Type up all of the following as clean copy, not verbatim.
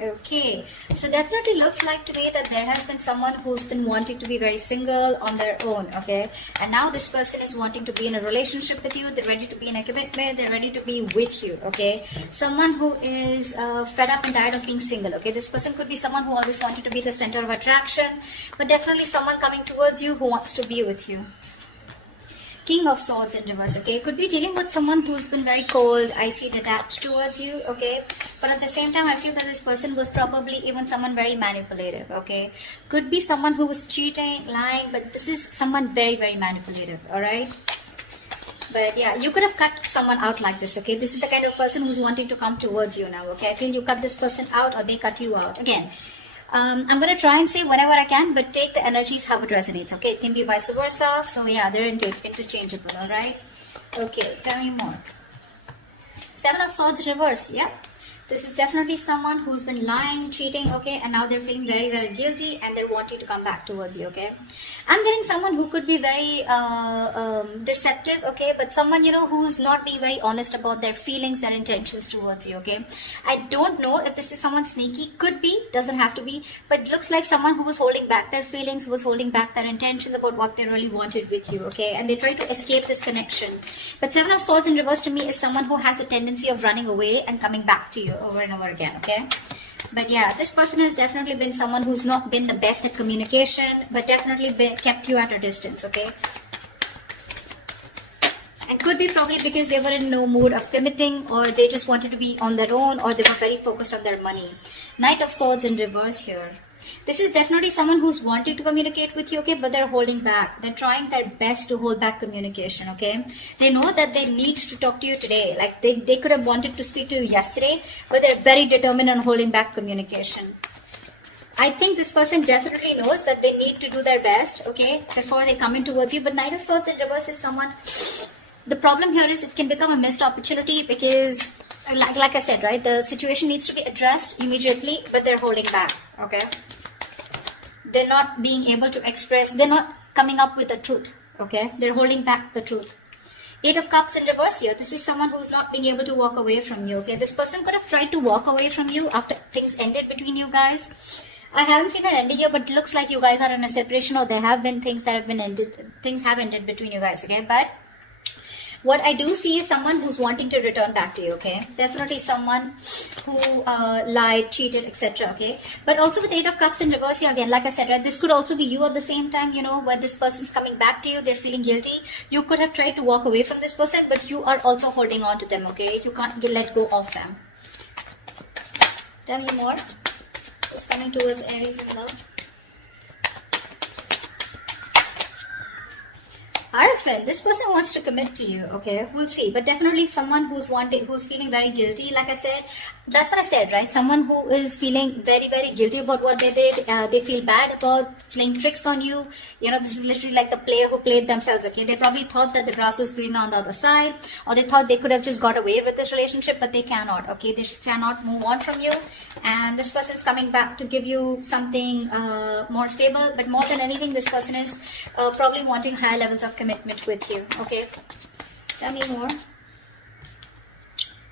Okay, so definitely looks like to me that there has been someone who's been wanting to be very single on their own, okay? And now this person is wanting to be in a relationship with you. They're ready to be in a commitment. They're ready to be with you, okay? Someone who is fed up and tired of being single, okay? This person could be someone who always wanted to be the center of attraction, but definitely someone coming towards you who wants to be with you. King of Swords in reverse, okay? Could be dealing with someone who's been very cold, icy, detached towards you, okay? But at the same time, I feel that this person was probably even someone very manipulative, okay? Could be someone who was cheating, lying, but this is someone very, very manipulative, alright? But yeah, you could have cut someone out like this, okay? This is the kind of person who's wanting to come towards you now, okay? I feel you cut this person out or they cut you out. Again, I'm going to try and say whatever I can, but take the energies how it resonates, okay? It can be vice versa. So yeah, they're interchangeable, all right? Okay, tell me more. Seven of Swords reverse, yeah. This is definitely someone who's been lying, cheating, okay? And now they're feeling very, very guilty and they're wanting to come back towards you, okay? I'm getting someone who could be very deceptive, okay? But someone, you know, who's not being very honest about their feelings, their intentions towards you, okay? I don't know if this is someone sneaky. Could be, doesn't have to be. But it looks like someone who was holding back their feelings, who was holding back their intentions about what they really wanted with you, okay? And they try to escape this connection. But Seven of Swords in reverse to me is someone who has a tendency of running away and coming back to you over and over again, okay? But yeah, this person has definitely been someone who's not been the best at communication, but definitely kept you at a distance, okay? And could be probably because they were in no mood of committing, or they just wanted to be on their own, or they were very focused on their money. Knight of Swords in reverse here. This is definitely someone who's wanting to communicate with you, okay, but they're holding back. They're trying their best to hold back communication, okay? They know that they need to talk to you today. Like they could have wanted to speak to you yesterday, but they're very determined on holding back communication. I think this person definitely knows that they need to do their best, okay, before they come in towards you. But Knight of Swords in reverse is someone... The problem here is it can become a missed opportunity because, like I said, right, the situation needs to be addressed immediately, but they're holding back, okay? They're not being able to express, they're not coming up with the truth, okay? They're holding back the truth. Eight of Cups in reverse here. This is someone who's not being able to walk away from you, okay? This person could have tried to walk away from you after things ended between you guys. I haven't seen an ending here, but it looks like you guys are in a separation, or there have been things that have been ended, things have ended between you guys, okay? But what I do see is someone who's wanting to return back to you, okay? Definitely someone who lied, cheated, etc., okay? But also with Eight of Cups in reverse here, again, like I said, right, this could also be you at the same time, you know, where this person's coming back to you, they're feeling guilty. You could have tried to walk away from this person, but you are also holding on to them, okay? You can't let go of them. Tell me more. Who's coming towards Aries in love? Hierophant, this person wants to commit to you, okay? We'll see. But definitely someone who's feeling very guilty, like I said. That's what I said, right? Someone who is feeling very, very guilty about what they did. They feel bad about playing tricks on you. You know, this is literally like the player who played themselves, okay? They probably thought that the grass was greener on the other side. Or they thought they could have just got away with this relationship, but they cannot, okay? They cannot move on from you. And this person's coming back to give you something more stable. But more than anything, this person is probably wanting higher levels of commitment with you, okay? Tell me more.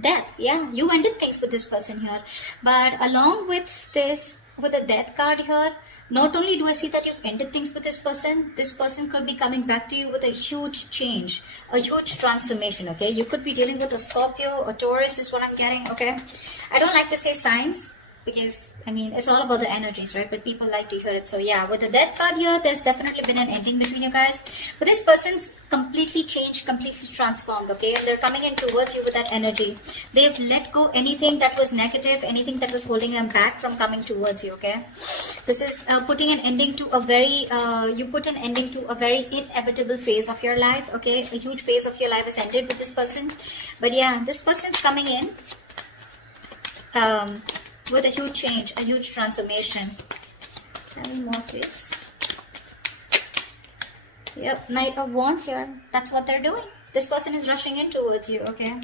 Death, yeah, you ended things with this person here. But along with this, with the Death card here, not only do I see that you've ended things with this person could be coming back to you with a huge change, a huge transformation, okay? You could be dealing with a Scorpio or Taurus is what I'm getting, okay? I don't like to say signs, because, I mean, it's all about the energies, right? But people like to hear it. So yeah, with the Death card here, there's definitely been an ending between you guys. But this person's completely changed, completely transformed, okay? And they're coming in towards you with that energy. They've let go anything that was negative, anything that was holding them back from coming towards you, okay? This is putting an ending to a very, you put an ending to a very inevitable phase of your life, okay? A huge phase of your life is ended with this person. But yeah, this person's coming in with a huge change, a huge transformation. Tell me more, please. Yep, Knight of Wands here. That's what they're doing. This person is rushing in towards you, okay?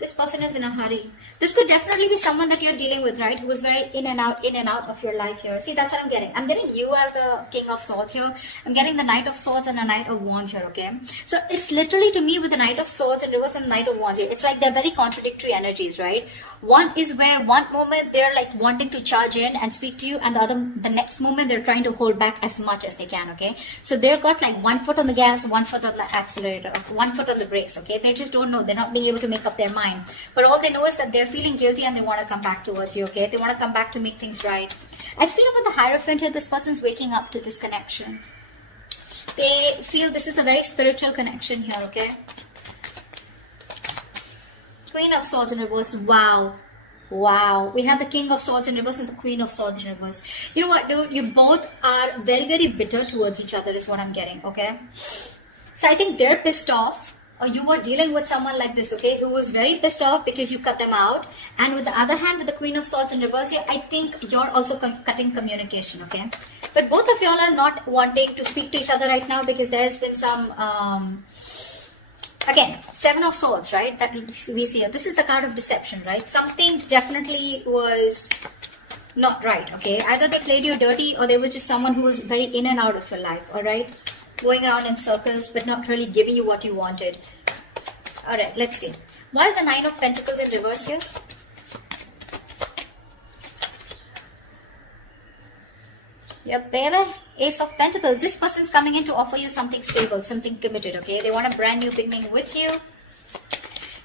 This person is in a hurry. This could definitely be someone that you're dealing with, right? Who is very in and out of your life here. See, that's what I'm getting. I'm getting you as the King of Swords here. I'm getting the Knight of Swords and a Knight of Wands here, okay? So it's literally to me with the Knight of Swords and reverse and the Knight of Wands here. It's like they're very contradictory energies, right? One is where one moment they're like wanting to charge in and speak to you, and the next moment they're trying to hold back as much as they can, okay? So they've got like 1 foot on the gas, 1 foot on the accelerator, 1 foot on the brakes, okay? They just don't know. They're not being able to make up their mind. But all they know is that they're feeling guilty and they want to come back towards you, okay? They want to come back to make things right. I feel with the Hierophant here, this person's waking up to this connection. They feel this is a very spiritual connection here, okay? Queen of Swords in reverse. Wow. Wow. We have the King of Swords in reverse and the Queen of Swords in reverse. You know what, dude? You both are very, very bitter towards each other is what I'm getting, okay? So I think they're pissed off. Or you were dealing with someone like this, okay, who was very pissed off because you cut them out. And with the other hand, with the Queen of Swords in reverse here, I think you're also cutting communication, okay? But both of y'all are not wanting to speak to each other right now because there's been some, again, 7 of Swords, right, that we see here. This is the card of deception, right? Something definitely was not right, okay? Either they played you dirty or they were just someone who was very in and out of your life, all right? Going around in circles but not really giving you what you wanted. Alright, let's see. Why is the 9 of Pentacles in reverse here? Yep, baby. Ace of Pentacles. This person's coming in to offer you something stable, something committed, okay? They want a brand new beginning with you.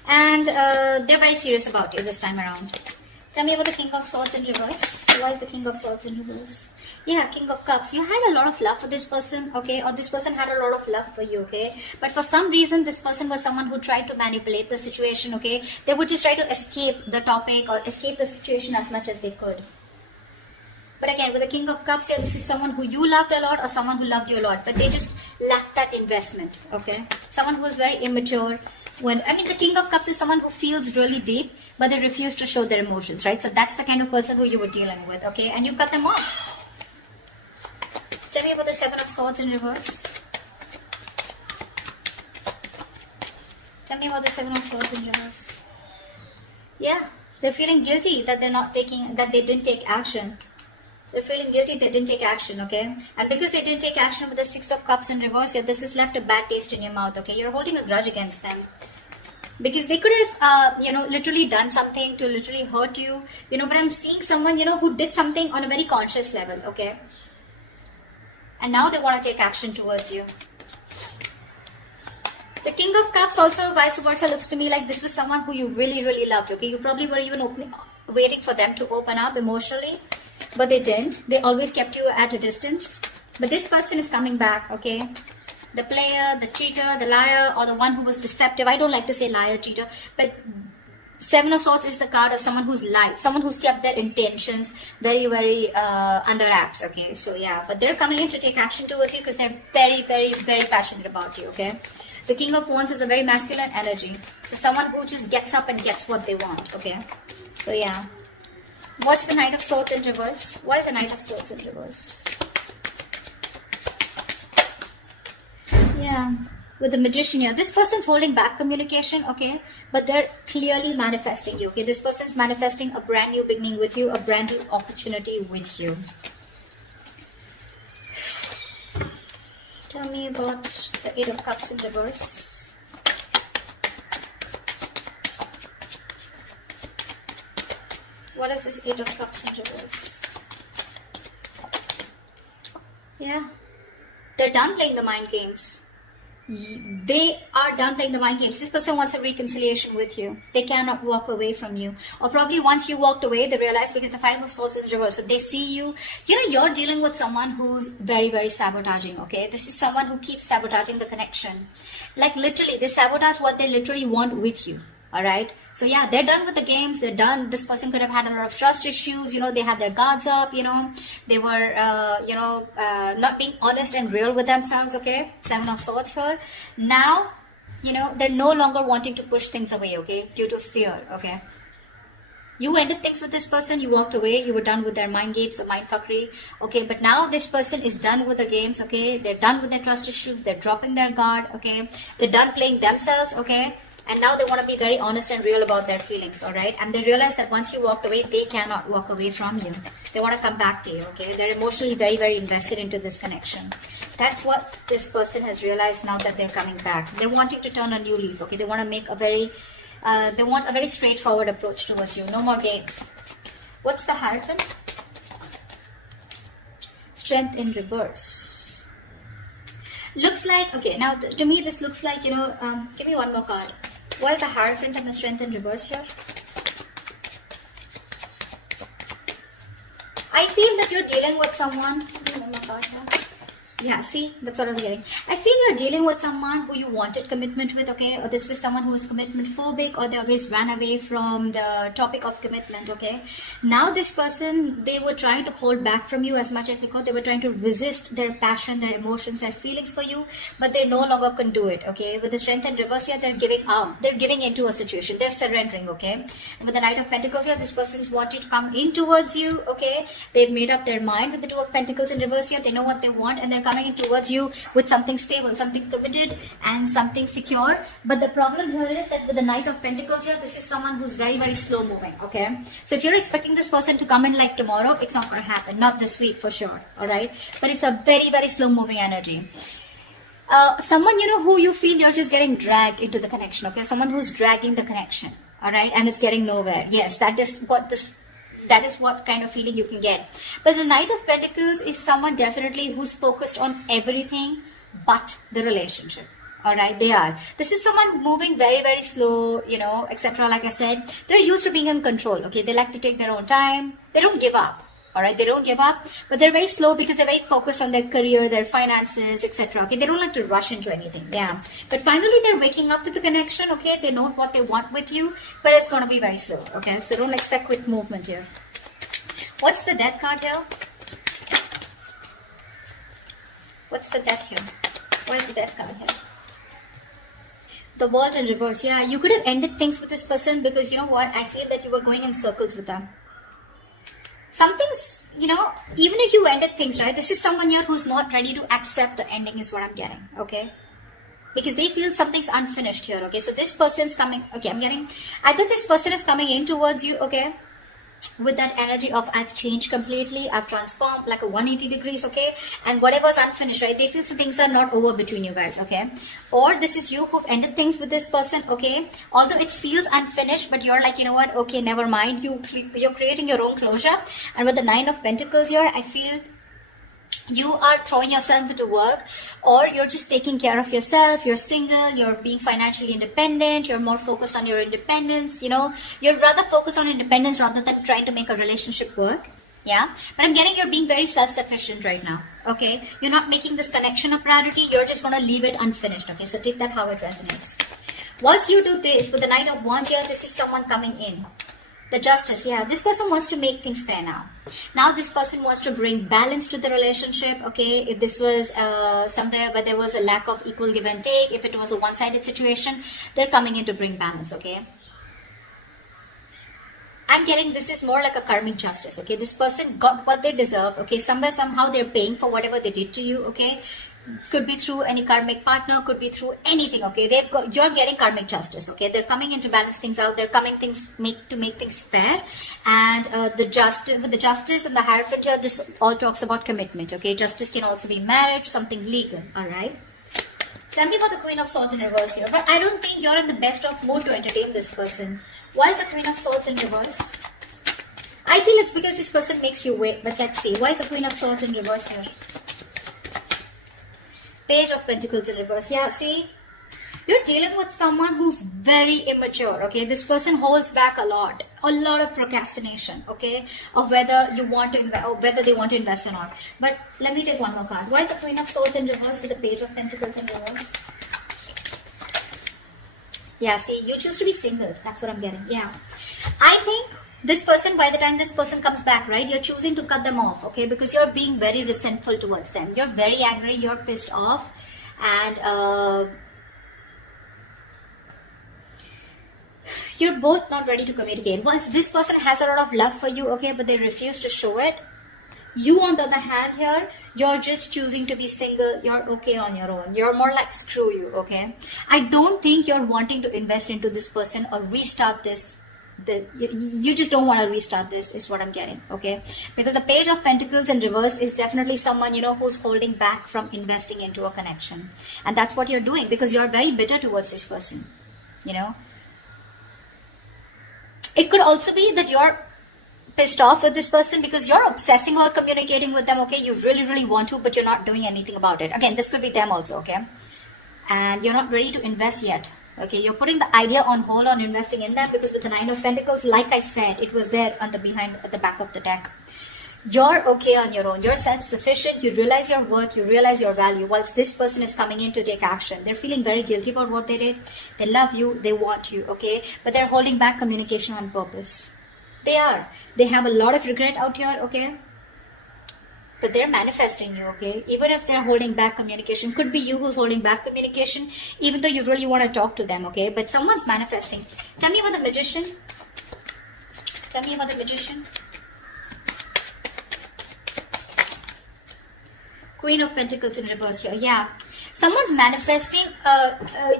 And they're very serious about you this time around. Tell me about the King of Swords in reverse. Why is the King of Swords in reverse? Yeah, King of Cups. You had a lot of love for this person, okay? Or this person had a lot of love for you, okay? But for some reason, this person was someone who tried to manipulate the situation, okay? They would just try to escape the topic or escape the situation as much as they could. But again, with the King of Cups here, this is someone who you loved a lot or someone who loved you a lot. But they just lacked that investment, okay? Someone who was very immature. The King of Cups is someone who feels really deep, but they refuse to show their emotions, right? So that's the kind of person who you were dealing with, okay? And you cut them off. Tell me about the 7 of Swords in reverse. Tell me about the 7 of Swords in reverse. Yeah, they're feeling guilty that they didn't take action. They're feeling guilty they didn't take action, okay? And because they didn't take action with the 6 of Cups in reverse here, this has left a bad taste in your mouth, okay? You're holding a grudge against them. Because they could have, literally done something to literally hurt you, but I'm seeing someone, who did something on a very conscious level, okay? And now they want to take action towards you. The King of Cups also, vice versa, looks to me like this was someone who you really, really loved, okay? You probably were even waiting for them to open up emotionally, but they didn't. They always kept you at a distance. But this person is coming back, okay? The player, the cheater, the liar, or the one who was deceptive. I don't like to say liar, cheater, but 7 of Swords is the card of someone who's lied, someone who's kept their intentions very, very under wraps, okay? So yeah, but they're coming in to take action towards you because they're very, very, very passionate about you, okay? The King of Wands is a very masculine energy. So someone who just gets up and gets what they want, okay? So yeah. What's the Knight of Swords in reverse? Why is the Knight of Swords in reverse? Yeah. With the Magician here, this person's holding back communication, okay? But they're clearly manifesting you, okay? This person's manifesting a brand new beginning with you, a brand new opportunity with you. Tell me about the 8 of Cups in reverse. What is this 8 of Cups in reverse? Yeah. They're done playing the mind games. They are done playing the mind games. This person wants a reconciliation with you. They cannot walk away from you. Or probably once you walked away, they realize because the 5 of Swords is reversed. So they see you. You're dealing with someone who's very, very sabotaging, okay? This is someone who keeps sabotaging the connection. Like literally, they sabotage what they literally want with you. Alright, so yeah, they're done with the games, they're done. This person could have had a lot of trust issues, they had their guards up, they were, not being honest and real with themselves, okay? 7 of Swords here. Now, they're no longer wanting to push things away, okay? Due to fear, okay? You ended things with this person, you walked away, you were done with their mind games, the mind fuckery, okay? But now this person is done with the games, okay? They're done with their trust issues, they're dropping their guard, okay? They're done playing themselves, okay? And now they want to be very honest and real about their feelings, all right? And they realize that once you walked away, they cannot walk away from you. They want to come back to you, okay? They're emotionally very, very invested into this connection. That's what this person has realized now that they're coming back. They're wanting to turn a new leaf, okay? They want to make a very, they want a very straightforward approach towards you. No more games. What's the Hierophant? Strength in reverse. Looks like, okay, now to me this looks like, you know, give me one more card. What is the Hierophant and the Strength in reverse here? I feel that you're dealing with someone. Give me one more card here. Yeah, see, that's what I was getting. I feel you're dealing with someone who you wanted commitment with, okay? Or this was someone who was commitment phobic, or they always ran away from the topic of commitment, okay? Now this person, they were trying to hold back from you as much as they could. They were trying to resist their passion, their emotions, their feelings for you, but they no longer can do it, okay? With the Strength in reverse here, they're giving out. They're giving into a situation. They're surrendering, okay? With the Knight of Pentacles here, this person is wanting to come in towards you, okay? They've made up their mind. With the Two of Pentacles in reverse here, they know what they want, and they're coming in towards you with something stable, something committed and something secure. But the problem here is that with the Knight of Pentacles here, this is someone who's very, very slow moving, okay? So if you're expecting this person to come in like tomorrow, it's not going to happen. Not this week for sure, all right? But it's a very, very slow moving energy. Someone, you know, who you feel you're just getting dragged into the connection, okay? Someone who's dragging the connection, all right? And it's getting nowhere. Yes, that is what kind of feeling you can get. But the Knight of Pentacles is someone definitely who's focused on everything but the relationship. All right, they are. This is someone moving very, very slow, you know, etc. Like I said, they're used to being in control, okay? They like to take their own time. They don't give up. All right, they don't give up, but they're very slow because they're very focused on their career, their finances, etc. Okay, they don't like to rush into anything. Yeah, but finally they're waking up to the connection. Okay, they know what they want with you, but it's going to be very slow. Okay, so don't expect quick movement here. What's the Death card here? What's the Death here? Why is the Death card here? The World in reverse. Yeah, you could have ended things with this person because you know what? I feel that you were going in circles with them. Something's, you know, even if you ended things, right? This is someone here who's not ready to accept the ending is what I'm getting, okay? Because they feel something's unfinished here, okay? So this person's coming, okay, I'm getting, either this person is coming in towards you, okay? With that energy of I've changed completely, I've transformed like a 180 degrees, okay? And whatever's unfinished, right? They feel some things are not over between you guys, okay? Or this is you who've ended things with this person, okay? Although it feels unfinished, but you're like, you know what? Okay, never mind. You're creating your own closure. And with the Nine of Pentacles here, I feel you are throwing yourself into work, or you're just taking care of yourself. You're single, you're being financially independent, you're more focused on your independence, you know, you'd rather focus on independence rather than trying to make a relationship work. Yeah, but I'm getting you're being very self-sufficient right now, okay? You're not making this connection a priority, you're just going to leave it unfinished, okay? So take that how it resonates. Once you do this, with the Knight of Wands here, this is someone coming in. The Justice, yeah, this person wants to make things fair now. Now this person wants to bring balance to the relationship, okay? If this was somewhere where there was a lack of equal give and take, if it was a one-sided situation, they're coming in to bring balance, okay? I'm getting this is more like a karmic justice, okay? This person got what they deserve, okay? Somewhere, somehow they're paying for whatever they did to you, okay? Could be through any karmic partner, could be through anything, okay? You're getting karmic justice, okay? They're coming in to balance things out. They're coming to make things fair. And with the Justice and the Hierophant here, this all talks about commitment, okay? Justice can also be marriage, something legal, all right? Tell me about the Queen of Swords in reverse here. But I don't think you're in the best of mood to entertain this person. Why is the Queen of Swords in reverse? I feel it's because this person makes you wait, but let's see. Why is the Queen of Swords in reverse here? Page of Pentacles in reverse. Yeah, see? You're dealing with someone who's very immature, okay? This person holds back a lot of procrastination, okay? Of whether you want to invest, or whether they want to invest or not. But let me take one more card. Why is the Queen of Swords in reverse with the Page of Pentacles in reverse? Yeah, see, you choose to be single. That's what I'm getting. Yeah. I think this person, by the time this person comes back, right, you're choosing to cut them off, okay? Because you're being very resentful towards them. You're very angry, you're pissed off, and you're both not ready to communicate. Once this person has a lot of love for you, okay, but they refuse to show it. You, on the other hand here, you're just choosing to be single. You're okay on your own. You're more like, screw you, okay? I don't think you're wanting to invest into this person or restart this. You just don't want to restart this, is what I'm getting, okay? Because the Page of Pentacles in reverse is definitely someone, you know, who's holding back from investing into a connection. And that's what you're doing, because you're very bitter towards this person, you know? It could also be that you're pissed off with this person because you're obsessing about communicating with them, okay? You really, really want to, but you're not doing anything about it. Again, this could be them also, okay? And you're not ready to invest yet, okay? You're putting the idea on hold on investing in that, because with the Nine of Pentacles, like I said, it was there on the behind, at the back of the deck. You're okay on your own. You're self-sufficient. You realize your worth. You realize your value. Whilst this person is coming in to take action, they're feeling very guilty about what they did. They love you. They want you, okay? But they're holding back communication on purpose. They are. They have a lot of regret out here, okay? But they're manifesting you, okay? Even if they're holding back communication, could be you who's holding back communication, even though you really want to talk to them, okay? But someone's manifesting. Tell me about the Magician. Tell me about the Magician. Queen of Pentacles in reverse here. Yeah. Someone's manifesting,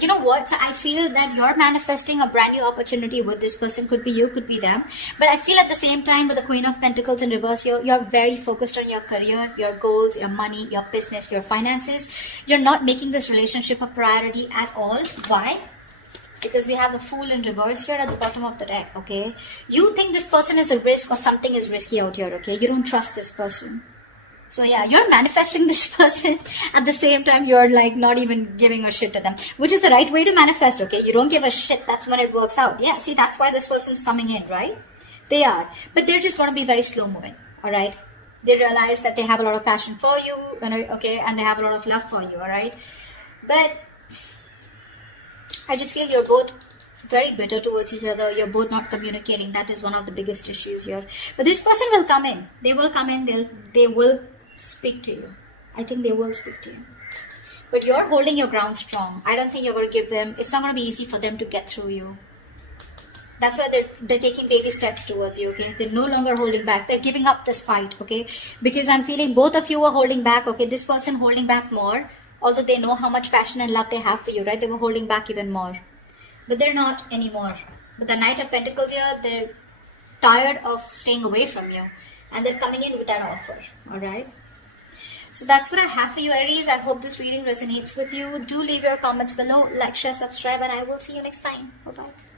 you know what? So I feel that you're manifesting a brand new opportunity with this person. Could be you, could be them. But I feel at the same time with the Queen of Pentacles in reverse, you're very focused on your career, your goals, your money, your business, your finances. You're not making this relationship a priority at all. Why? Because we have the Fool in reverse here at the bottom of the deck, okay? You think this person is a risk or something is risky out here, okay? You don't trust this person. So yeah, you're manifesting this person. At the same time, you're like not even giving a shit to them, which is the right way to manifest, okay? You don't give a shit. That's when it works out. Yeah, see, that's why this person's coming in, right? They are. But they're just going to be very slow moving, all right? They realize that they have a lot of passion for you, okay? And they have a lot of love for you, all right? But I just feel you're both very bitter towards each other. You're both not communicating. That is one of the biggest issues here. But this person will come in. They will come in. They will speak to you. I think they will speak to you. But you're holding your ground strong. I don't think you're going to give them, it's not going to be easy for them to get through you. That's why they're taking baby steps towards you, okay? They're no longer holding back. They're giving up this fight, okay? Because I'm feeling both of you are holding back, okay? This person holding back more, although they know how much passion and love they have for you, right? They were holding back even more. But they're not anymore. But the Knight of Pentacles here, they're tired of staying away from you. And they're coming in with that offer, alright? So that's what I have for you, Aries. I hope this reading resonates with you. Do leave your comments below, like, share, subscribe, and I will see you next time. Bye-bye.